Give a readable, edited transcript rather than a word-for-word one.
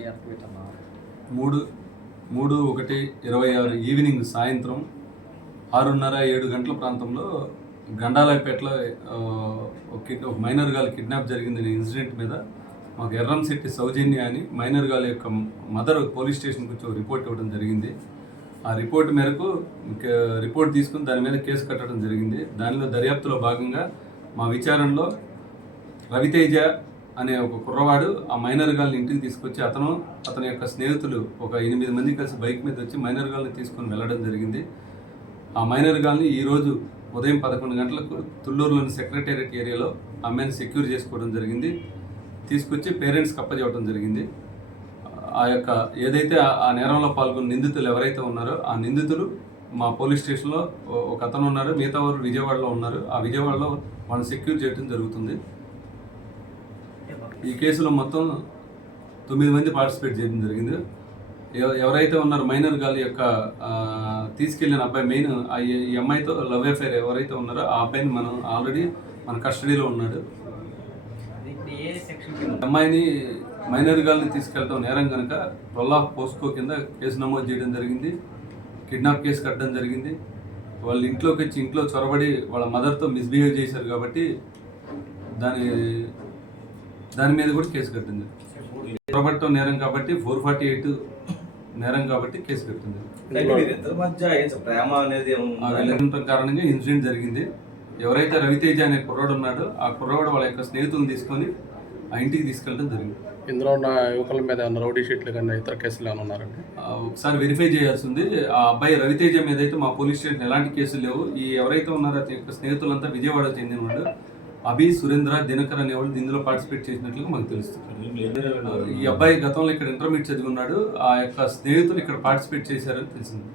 3/3/1/26 evening సాయంత్రం 6:30-7 గంటల ప్రాంతంలో గండాలయపేటలో ఒక మైనర్ గర్ల్ కిడ్నాప్ జరిగిందనే ఇన్సిడెంట్ మీద మాకు ఎర్రంశెట్టి సౌజన్య అని మైనర్ గర్ల్ యొక్క మదర్ పోలీస్ స్టేషన్కి వచ్చి రిపోర్ట్ ఇవ్వడం జరిగింది. ఆ రిపోర్ట్ మేరకు రిపోర్ట్ తీసుకుని దాని మీద కేసు కట్టడం జరిగింది. దానిలో దర్యాప్తులో భాగంగా మా విచారణలో రవితేజ అనే ఒక కుర్రవాడు ఆ మైనర్ గర్ల్ని ఇంటికి తీసుకొచ్చి అతని యొక్క స్నేహితులు ఒక 8 మంది కలిసి బైక్ మీద వచ్చి మైనర్ గర్ల్ని తీసుకొని వెళ్ళడం జరిగింది. ఆ మైనర్ గర్ల్ని ఈరోజు ఉదయం 11 గంటలకు తుళ్ళూరులోని సెక్రటేరియట్ ఏరియాలో అమ్మాయిని సెక్యూర్ చేసుకోవడం జరిగింది. తీసుకొచ్చి పేరెంట్స్కి అప్పచెప్పడం జరిగింది. ఆ యొక్క ఏదైతే ఆ నేరంలో పాల్గొన్న నిందితులు ఎవరైతే ఉన్నారో ఆ నిందితులు మా పోలీస్ స్టేషన్లో ఒక అతను ఉన్నారు, మిగతా వారు విజయవాడలో ఉన్నారు. ఆ విజయవాడలో వాళ్ళని సెక్యూర్ చేయడం జరుగుతుంది. ఈ కేసులో మొత్తం 9 మంది పార్టిసిపేట్ చేయడం జరిగింది. ఎవరైతే ఉన్నారో మైనర్ గర్ల్ యొక్క తీసుకెళ్లిన అబ్బాయి మెయిన్ ఈ అమ్మాయితో లవ్ అఫేర్ ఎవరైతే ఉన్నారో ఆ అబ్బాయిని మనం ఆల్రెడీ మన కస్టడీలో ఉన్నాడు. అమ్మాయిని మైనర్ గర్ల్ని తీసుకెళ్ళడం నేరం కనుక 12 పోస్కో కింద కేసు నమోదు చేయడం జరిగింది. కిడ్నాప్ కేసు కట్టడం జరిగింది. వాళ్ళ ఇంట్లోకి వచ్చి ఇంట్లో చొరబడి వాళ్ళ మదర్తో మిస్బిహేవ్ చేశారు కాబట్టి దాని మీద కూడా కేసు కట్టింది. చొరబట్టడం నేరం కాబట్టి 448 నేరం కాబట్టి కేసు కట్టింది. కారణంగా ఇన్సిడెంట్ జరిగింది. ఎవరైతే రవితేజ అనే కుర్రాడు ఉన్నాడో ఆ కుర్రాడు వాళ్ళ యొక్క స్నేహితులను తీసుకొని ఆ ఇంటికి తీసుకెళ్ళడం జరిగింది. ఇందులో ఉన్న యువకుల మీద రౌడీ షీట్లు కానీ ఇతర కేసులు ఏమైనా ఉన్నారండి? ఒకసారి వెరిఫై చేయాల్సింది. ఆ అబ్బాయి రవితేజ మీద అయితే మా పోలీస్ స్టేషన్ ఎలాంటి కేసులు లేవు. ఈ ఎవరైతే ఉన్నారో అతని యొక్క స్నేహితులంతా విజయవాడ చెందినవాడు. అభి, సురేంద్ర, దినకర్ అనేవాళ్ళు ఇందులో పార్టిసిపేట్ చేసినట్లుగా మాకు తెలుస్తుంది. ఈ అబ్బాయి గతంలో ఇక్కడ ఇంటర్మీడియట్ చదివి ఉన్నాడు. ఆ యొక్క స్నేహితులు ఇక్కడ పార్టిసిపేట్ చేశారని తెలిసింది.